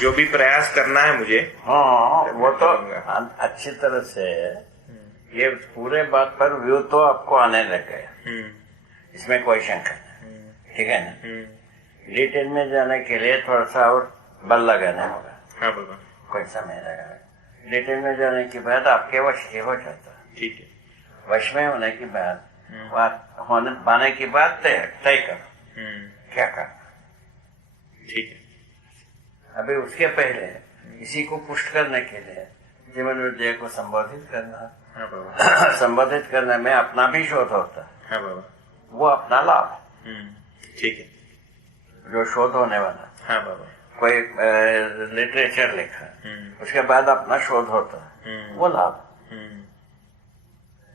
जो भी प्रयास करना है मुझे, हाँ वो तो करूंगा। अच्छी तरह से ये पूरे बात पर व्यू तो आपको आने लग गया, इसमें कोई शंका नहीं। ठीक है ना। डिटेल में जाने के लिए थोड़ा सा और बल लगाना होगा। हाँ बाबा। कोई समय लगा। डिटेल में जाने के बाद आपके वश के हो जाता। ठीक है। वश में होने के बाद होने पाने की बात तय करो क्या करना। ठीक है। अभी उसके पहले इसी को पुष्ट करने के लिए जीवन विद्या को संबोधित करना। हाँ बाबा। संबोधित करने में अपना भी शोध होता है। हाँ बाबा। वो अपना लाभ है। ठीक है। जो शोध होने वाला। हाँ बाबा। कोई लिटरेचर लिखा, उसके बाद अपना शोध होता है, वो लाभ।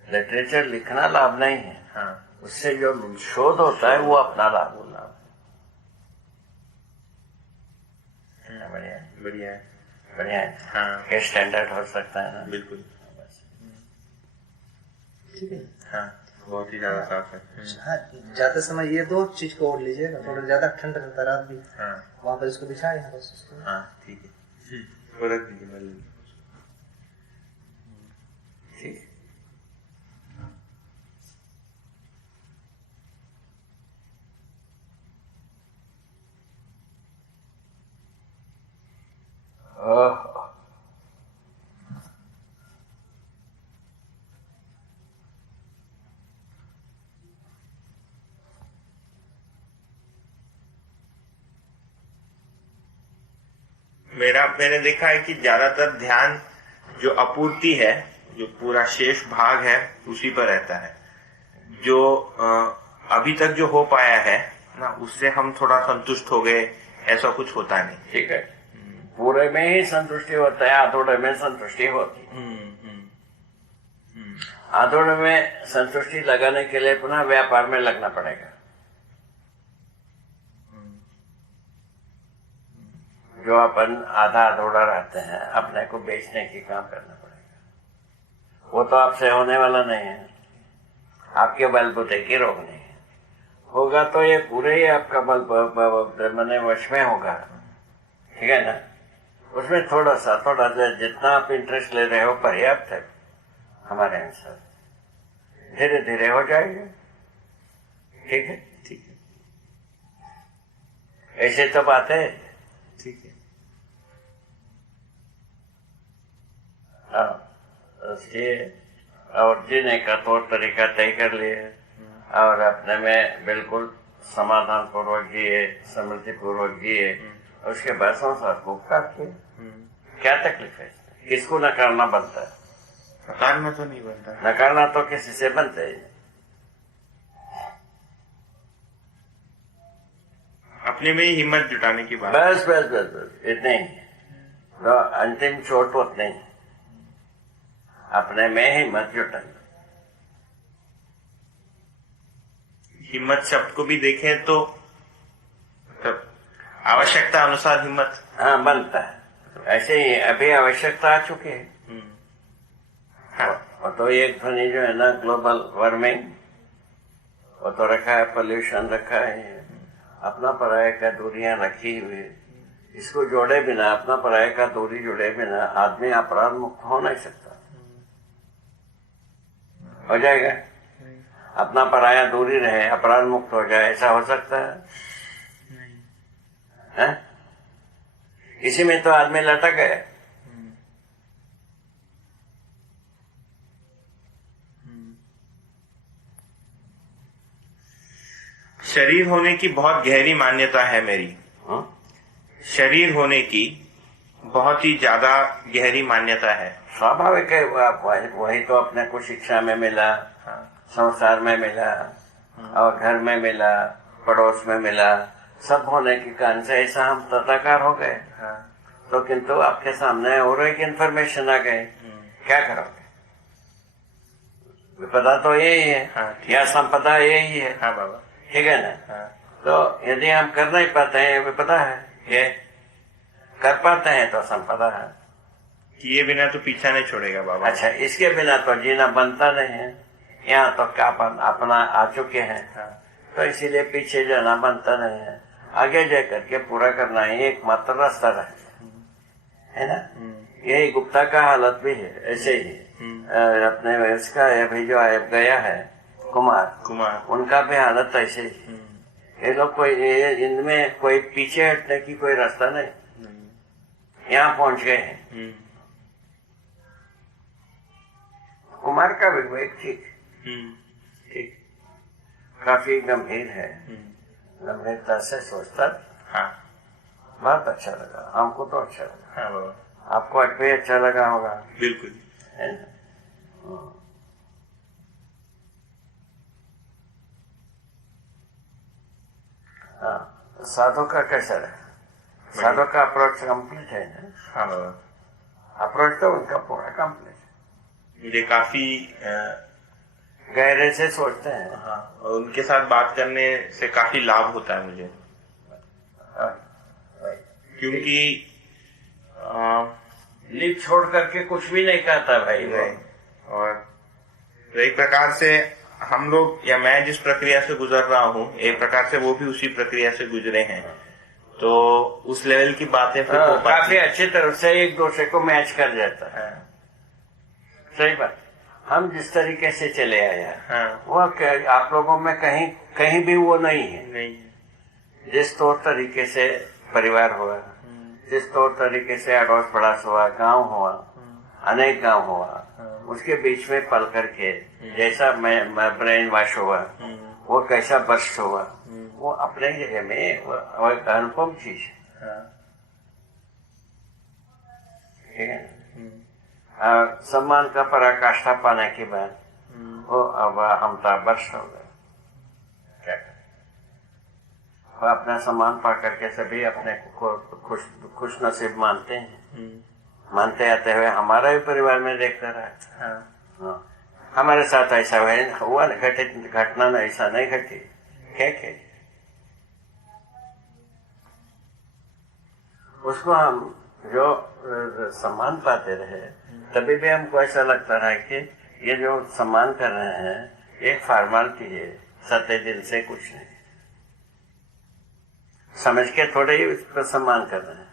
लिटरेचर लिखना लाभ नहीं है। हाँ। उससे जो शोध होता है वो अपना लाभ। बढ़िया बढ़िया है। बढ़िया है। हाँ। ये स्टैंडर्ड हो सकता है ना। बिल्कुल। ठीक है। हाँ बहुत ही ज्यादा साफ है। हाँ, जाते समय ये दो चीज को ओढ़ लीजिएगा, थोड़ा ज्यादा ठंड रहता है रात भी। हाँ। वहाँ पर इसको बिछाए हैं बस उसको। हाँ ठीक है। वो रख दीजिए मैं ले लूँ। ठीक है। मैंने देखा है कि ज्यादातर ध्यान जो अपूर्ति है, जो पूरा शेष भाग है, उसी पर रहता है। जो अभी तक जो हो पाया है ना, उससे हम थोड़ा संतुष्ट हो गए, ऐसा कुछ होता नहीं। ठीक है। पूरे में ही संतुष्टि होता है, आधोड़े में संतुष्टि होती है। आधोड़े में संतुष्टि लगाने के लिए पुनः व्यापार में लगना पड़ेगा। जो अपन आधा अधूरा रहते हैं, अपने को बेचने की काम करना पड़ेगा। वो तो आपसे होने वाला नहीं है। आपके बलबूते की रोग नहीं है। होगा तो ये पूरे ही आपका बल मने वश में होगा। ठीक है ना। उसमें थोड़ा सा जितना आप इंटरेस्ट ले रहे हो पर्याप्त है हमारे अनुसार। धीरे धीरे हो जाएगा। ठीक है। ठीक है। ऐसे तो बातें। ठीक है। और जीने का तौर तरीका तय कर लिए और अपने में बिल्कुल समाधान पूर्वक जिए, समृद्धि पूर्वक जिए। उसके बाद संसार को काटिए। क्या तकलीफ है? किसको नकारना बनता है? नकारना तो नहीं बनता। नकारना तो किसी से बनता है। अपने में ही हिम्मत जुटाने की बात। बस बस बस बस इतने ही। तो अंतिम चोट उतनी ही। अपने में हिम्मत जुटानी। हिम्मत शब्द को भी देखें तो आवश्यकता अनुसार हिम्मत। हाँ बनता है। ऐसे ही अभी आवश्यकता आ चुकी है। हाँ। और तो एक ध्वनि जो है ना, ग्लोबल वार्मिंग, वो तो रखा है, पोल्यूशन रखा है, अपना पराये का दूरियां रखी हुई। इसको जोड़े बिना, अपना पराये का दूरी जोड़े बिना आदमी अपराध मुक्त हो नहीं सकता। हो जाएगा? अपना पराया दूरी रहे, अपराध मुक्त हो जाए, ऐसा हो सकता है? हैं? इसी में तो आदमी लटक गए। शरीर होने की बहुत गहरी मान्यता है मेरी। शरीर होने की बहुत ही ज्यादा गहरी मान्यता है। स्वाभाविक है। वही तो अपने को शिक्षा में मिला, संसार में मिला, और घर में मिला, पड़ोस में मिला। सब होने के कारण से ऐसा हम तथाकार हो गए। तो किंतु आपके सामने और एक इन्फॉर्मेशन आ गई, क्या करोगे? विपदा तो यही है। या संपदा यही है। हाँ बाबा। ठीक है ना। तो यदि हम कर नहीं पाते हैं, विपदा है। ये कर पाते हैं तो संपदा है। किए बिना तो पीछा नहीं छोड़ेगा बाबा। अच्छा, इसके बिना तो जीना बनता नहीं है। यहाँ तो क्या अपना आ चुके हैं। तो इसीलिए पीछे जाना बनता नहीं है। आगे जा करके पूरा करना ही एकमात्र रास्ता रहेगा। है ना। यही गुप्ता का हालत भी है ऐसे ही। अपने इसका अभी जो गया है कुमार, उनका भी हालत ऐसे ही। ये लोग इनमें कोई पीछे हटने की कोई रास्ता नहीं, यहाँ पहुंच गए हैं। कुमार का विवेक ठीक काफी गंभीर है, गंभीरता से सोचता। हाँ, बहुत अच्छा लगा, हमको तो अच्छा लगा। हाँ बाबा, आपको भी अच्छा लगा होगा, बिल्कुल। है ना। हाँ, साधु का कैसा रहा? साधु का अप्रोच कंप्लीट है ना? हाँ बाबा, अप्रोच तो उनका पूरा कंप्लीट है। मुझे काफी गहरे से सोचते हैं। हाँ, और उनके साथ बात करने से काफी लाभ होता है मुझे, क्योंकि लीप छोड़ करके कुछ भी नहीं कहता भाई वो। और एक प्रकार से हम लोग या मैं जिस प्रक्रिया से गुजर रहा हूँ, एक प्रकार से वो भी उसी प्रक्रिया से गुजरे हैं, तो उस लेवल की बातें फिर हो पाती काफी अच्छी तरह से एक दूसरे को मैच कर जाता है। सही बात। हम जिस तरीके से चले आए हैं, वो आप लोगों में कहीं भी वो नहीं है। जिस तौर तरीके से परिवार हुआ, जिस तौर तरीके से अड़ोस पड़ोस हुआ, गांव हुआ, अनेक गांव हुआ, उसके बीच में पल करके जैसा मैं ब्रेन वॉश हुआ, वो कैसा बर्स्ट हुआ, वो अपने जगह में वो एक अनुपम चीज है। ठीक है। सम्मान का पराकाष्ठा पाने के बाद वो अब हम तो बर्स्ट हो गए। क्या करें? वो अपना सम्मान पा करके सभी अपने को खुश नसीब मानते हैं। मानते आते हुए हमारा भी परिवार में देखता रहा। हाँ। हमारे साथ ऐसा हुआ घटना ऐसा नहीं घटी। क्या उसको हम जो सम्मान पाते रहे, तभी भी हमको ऐसा लगता रहा कि ये जो सम्मान कर रहे हैं एक फॉर्मेलिटी है, सत्य दिल से कुछ नहीं। समझ के थोड़े ही उसको सम्मान कर रहे हैं,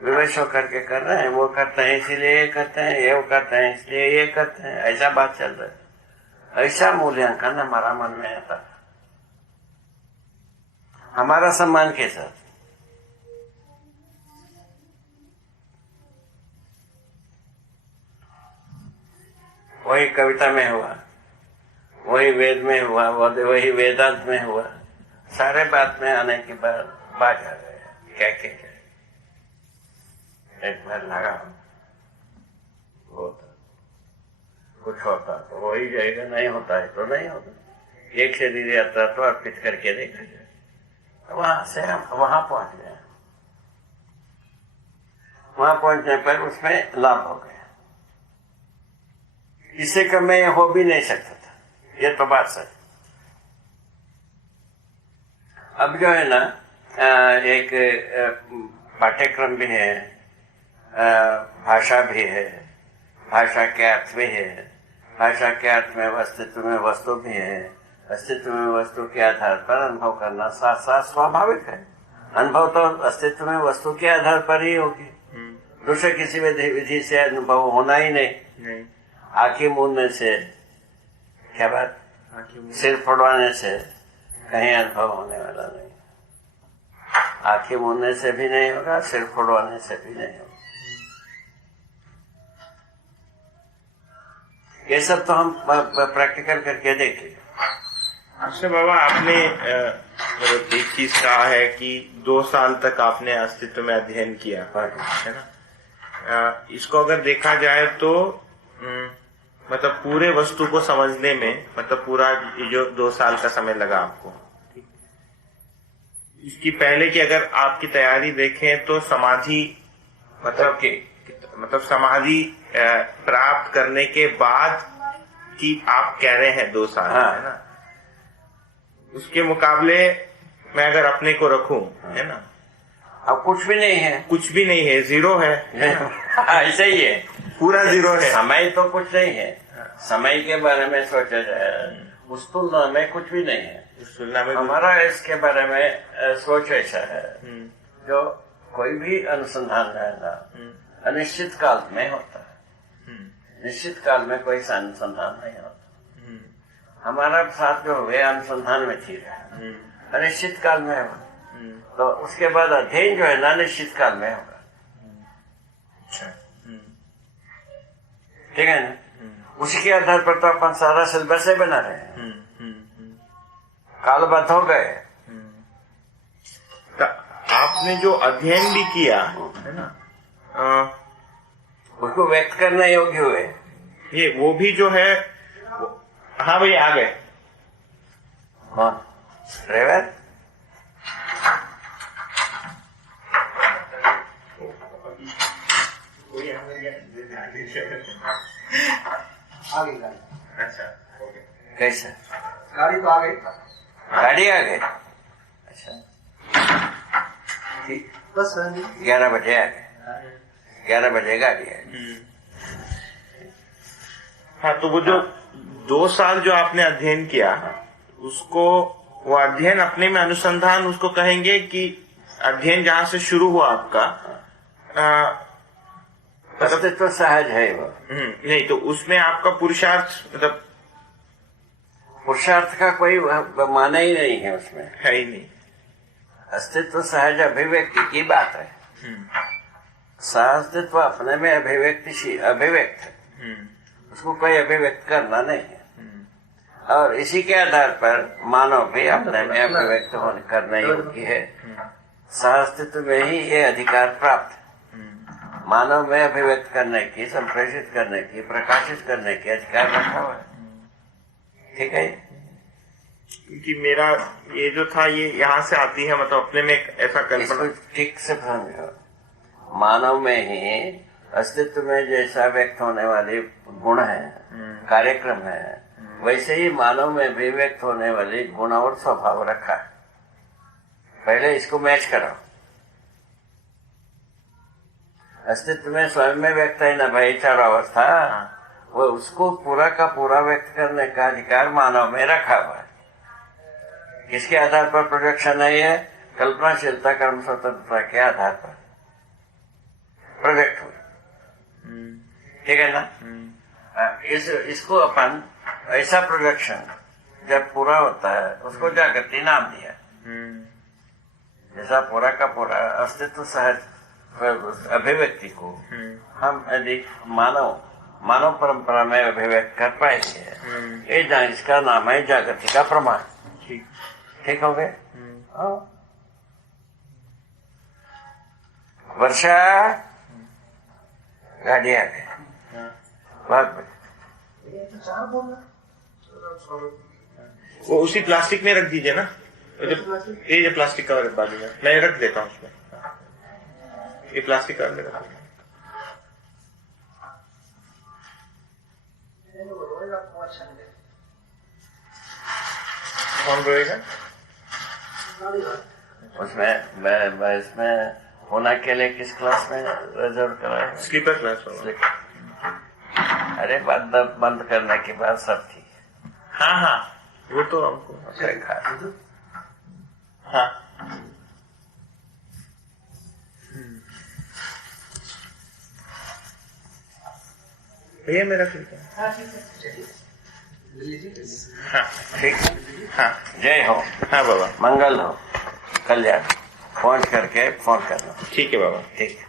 विवश होकर के कर रहे हैं। वो करते हैं इसीलिए ये करते हैं, ये वो करते हैं इसलिए ये करते हैं, ऐसा बात चल रही है। ऐसा मूल्यांकन हमारा मन में आता है। हमारा सम्मान के साथ वही कविता में हुआ, वही वेद में हुआ, वही वेदांत में हुआ, सारे बात में आने के बाद बात आ गए। क्या एक बार लगा होता कुछ होता तो वही जाएगा, नहीं होता है तो नहीं होता। एक शरीर यात्रा तो अर्पित करके देखा जाए, वहां से हम वहां पहुंच गए। वहां पहुंचने पर उसमें लाभ हो गया। इससे कम मैं हो भी नहीं सकता था, ये तो बात सच। अब जो है ना, एक पाठ्यक्रम भी है, भाषा भी है, भाषा के अर्थ भी है, भाषा के अर्थ में अस्तित्व में वस्तु भी है, अस्तित्व में वस्तु के आधार पर अनुभव करना साथ साथ स्वाभाविक है। अनुभव तो अस्तित्व में वस्तु के आधार पर ही होगी, दूसरे किसी विधि से अनुभव होना ही नहीं। आंखें मूंदने से क्या बात, सिर फोड़वाने से कहीं अनुभव होने वाला नहीं। आंखें मूंदने से भी नहीं होगा, सिर फोड़वाने से भी नहीं होगा। ये सब तो हम प्रैक्टिकल करके देखें। अच्छा बाबा, आपने एक चीज कहा है कि 2 साल तक आपने अस्तित्व में अध्ययन किया है ना। इसको अगर देखा जाए तो मतलब पूरे वस्तु को समझने में, मतलब पूरा जो 2 साल का समय लगा आपको, इसकी पहले की अगर आपकी तैयारी देखें तो समाधि मतलब समाधि प्राप्त करने के बाद की आप कह रहे हैं 2 साल, हाँ। है ना। उसके मुकाबले मैं अगर अपने को रखूं, है ना, अब कुछ भी नहीं है, कुछ भी नहीं है, जीरो है। ऐसे ही है, पूरा जीरो है। समय तो कुछ नहीं है। समय के बारे में सोचा जाए, उस तुलना में कुछ भी नहीं है। उस तुलना में हमारा इसके बारे में सोच ऐसा है, जो कोई भी अनुसंधान रहेगा अनिश्चित काल में होता है, निश्चित काल में कोई अनुसंधान नहीं होता। हमारा साथ जो हुए अनुसंधान में थी रहा, अनिश्चित काल में होगा, तो उसके बाद अध्ययन जो है ना निश्चित काल में होगा। ठीक है ना? उसी के आधार पर तो अपन सारा सिलेबस ही बना रहे हैं, कालबद्ध हो गए। आपने जो अध्ययन भी किया है ना, उसको व्यक्त करने योग्य हुए, ये वो भी जो है हाँ भैया आ गए। कौन ड्राइवर? आ गई गाड़ी। अच्छा कैसे गाड़ी तो आ गई, गाड़ी आ गई? अच्छा, बस 11 बजे आ गए, 11 बजे गाड़ी आ गई। हाँ, तो वो जो 2 साल जो आपने अध्ययन किया, उसको वो अध्ययन अपने में अनुसंधान उसको कहेंगे कि अध्ययन जहाँ से शुरू हुआ आपका अस्तित्व तो सहज है वो। नहीं तो उसमें आपका पुरुषार्थ मतलब पुरुषार्थ का कोई माना ही नहीं है, उसमें है ही नहीं। अस्तित्व सहज अभिव्यक्ति की बात है। सहअस्तित्व अपने में अभिव्यक्त है, उसको कोई अभिव्यक्त करना नहीं है। और इसी के आधार पर मानव भी अपने में अभिव्यक्त होने करने योग्य है। सहअस्तित्व में ही ये अधिकार प्राप्त है। मानव में अभिव्यक्त करने की, संप्रेषित करने की, प्रकाशित करने की अधिकार रखा हुआ है। ठीक है, क्योंकि मेरा ये जो था ये यहाँ से आती है, मतलब अपने में ऐसा कल्पना। ठीक से समझो, मानव में ही अस्तित्व में जैसा व्यक्त होने वाले गुण है, कार्यक्रम है, वैसे ही मानव में भी व्यक्त होने वाले गुण और स्वभाव रखा है। पहले इसको मैच करो। अस्तित्व में स्वयं में व्यक्त है ना भाई चार अवस्था, वो उसको पूरा का पूरा व्यक्त करने का अधिकार मानव में रखा हुआ है। किसके आधार पर प्रोजेक्शन है? ये कल्पनाशीलता कर्म स्वतंत्रता के आधार पर प्रोजेक्ट हुए। ठीक है ना? इसको अपन ऐसा प्रोजेक्शन जब पूरा होता है उसको जागृति नाम दिया। जैसा पूरा का पूरा अस्तित्व सहज अभिव्यक्ति को हम यदि मानव परंपरा में अभिव्यक्त कर पाएंगे, ये इसका नाम है जागृति का प्रमाण। ठीक हो गए? वर्षा गाड़ी आ गई, बहुत वो उसी प्लास्टिक में रख दीजिए ना, ये जो प्लास्टिक कवर बाजू में मैं रख देता हूँ उसमें। ये प्लास्टिक कवर में रख देता कौन रोएगा उसमें? इसमें होना के लिए किस क्लास में रिजर्व करा है? स्लीपर क्लास होगा। अरे बंद करने के बाद सब ठीक है। हाँ हाँ, वो तो हमको हाँ। भैया मेरा ठीक है। हाँ ठीक, हाँ, जय हो, हाँ बाबा, मंगल हो, कल्याण। फोन करके फोन करना। ठीक है बाबा, ठीक है।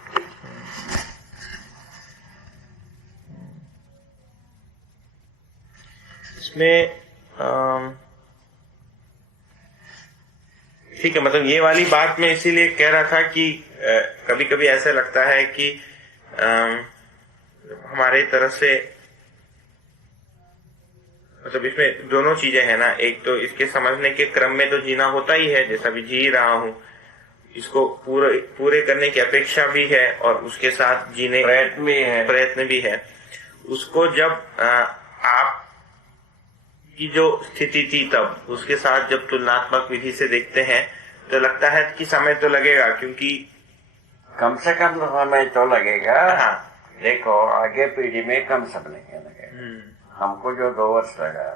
इसमें ठीक है, मतलब ये वाली बात मैं इसीलिए कह रहा था कि कभी कभी ऐसा लगता है कि हमारे तरफ से मतलब इसमें दोनों चीजें हैं ना। एक तो इसके समझने के क्रम में तो जीना होता ही है, जैसा भी जी रहा हूँ, इसको पूरे करने की अपेक्षा भी है और उसके साथ जीने प्रयत्न भी है। उसको जब आप की जो स्थिति थी तब उसके साथ जब तुलनात्मक विधि से देखते हैं तो लगता है कि समय तो लगेगा, क्योंकि कम से कम समय तो लगेगा। हाँ, देखो आगे पीढ़ी में कम समय लगेगा। हमको जो 2 वर्ष लगा,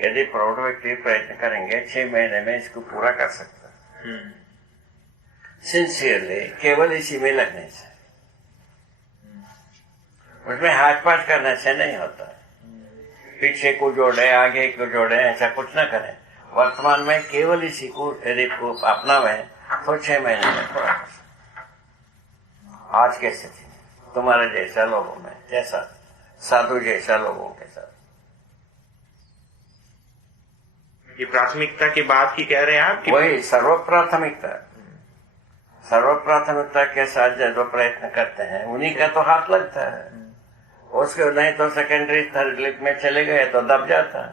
यदि प्रौढ़ व्यक्ति प्रयत्न करेंगे 6 महीने में इसको पूरा कर सकता है। सिंसियरली केवल इसी में लगने से। उसमें हाथ पास करने से नहीं होता। पीछे को जोड़े, आगे को जोड़े, ऐसा कुछ ना करें। वर्तमान में केवल इसी को यदि अपना में तो 6 महीने में थोड़ा आज के स्थिति में तुम्हारे जैसा लोगों में, जैसा साधु जैसा लोगों के साथ। ये प्राथमिकता की बात की कह रहे हैं आप कि वही सर्व प्राथमिकता के साथ जो प्रयत्न करते हैं उन्हीं का तो हाथ लगता है। उसके नहीं तो सेकेंडरी थर्ड लिप में चले गए तो दब जाता है।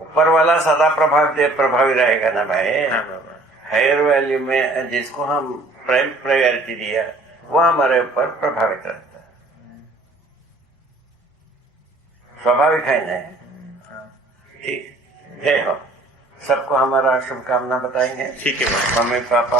ऊपर वाला सदा प्रभावी रहेगा ना भाई। हायर वैल्यू में जिसको हम प्रायोरिटी दिया वो हमारे ऊपर प्रभावित रहता है। स्वाभाविक है नहीं। ठीक, जय हो। सबको हमारा शुभकामना बताएंगे। ठीक है। Mummy papa